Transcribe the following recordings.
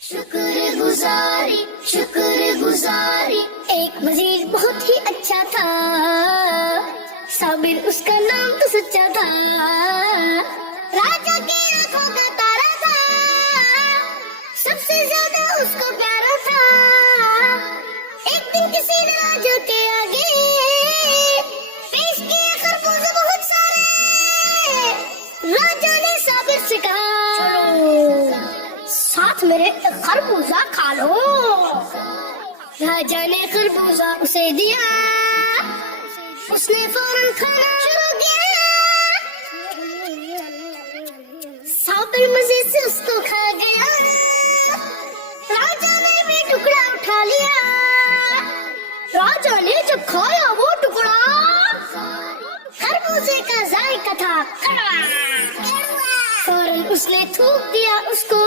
شکر گزاری ایک وزیر بہت ہی اچھا تھا، صابر اس کا نام تو سچا تھا، راجا کی آنکھوں کا تارا تھا، سب سے زیادہ اس کو پیارا تھا۔ ایک دن کسی نے راجا کے آگے پیش کیے خربوز بہت سارے، راجا نے صابر سے کہا ساتھ میرے ایک خربوزہ کھا لو۔ راجا نے خربوزہ اسے دیا، اس نے فوراً کھانا شروع کیا، صابر مزے سے اس کو کھا گیا، راجا نے بھی ٹکڑا اٹھا لیا۔ راجا نے جب کھایا وہ ٹکڑا، خربوزے کا ذائقہ تھا کڑوا، فوراً اس نے تھوک دیا اس کو،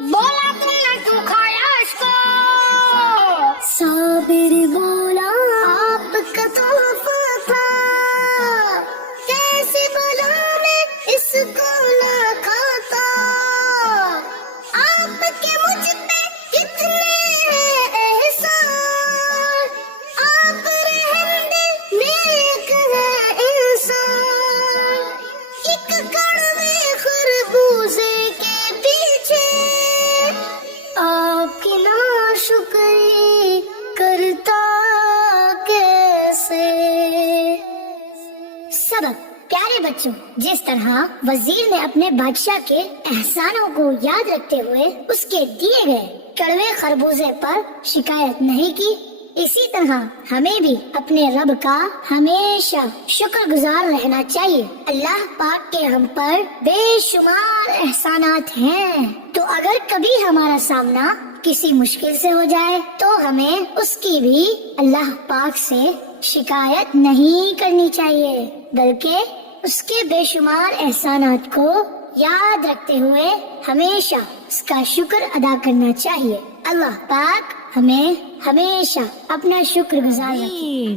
بولا تم نے کیوں کھایا اس کو؟ صابر بولا آپ کا تحفہ تھا، کیسے بولا میں اس کو نہ کھاتا، آپ کے مجھ پہ کتنے احسان، آپ رحم دل نیک ہے انسان، ایک کڑوے خربوزے کے پیچھے آپ کی ناشکری کرتا کیسے؟ سبق: پیارے بچوں، جس طرح وزیر نے اپنے بادشاہ کے احسانوں کو یاد رکھتے ہوئے اس کے دیے گئے کڑوے خربوزے پر شکایت نہیں کی، اسی طرح ہمیں بھی اپنے رب کا ہمیشہ شکر گزار رہنا چاہیے۔ اللہ پاک کے ہم پر بے شمار احسانات ہیں، تو اگر کبھی ہمارا سامنا کسی مشکل سے ہو جائے تو ہمیں اس کی بھی اللہ پاک سے شکایت نہیں کرنی چاہیے، بلکہ اس کے بے شمار احسانات کو یاد رکھتے ہوئے ہمیشہ اس کا شکر ادا کرنا چاہیے۔ اللہ پاک ہمیں ہمیشہ اپنا شکر گزار رکھے۔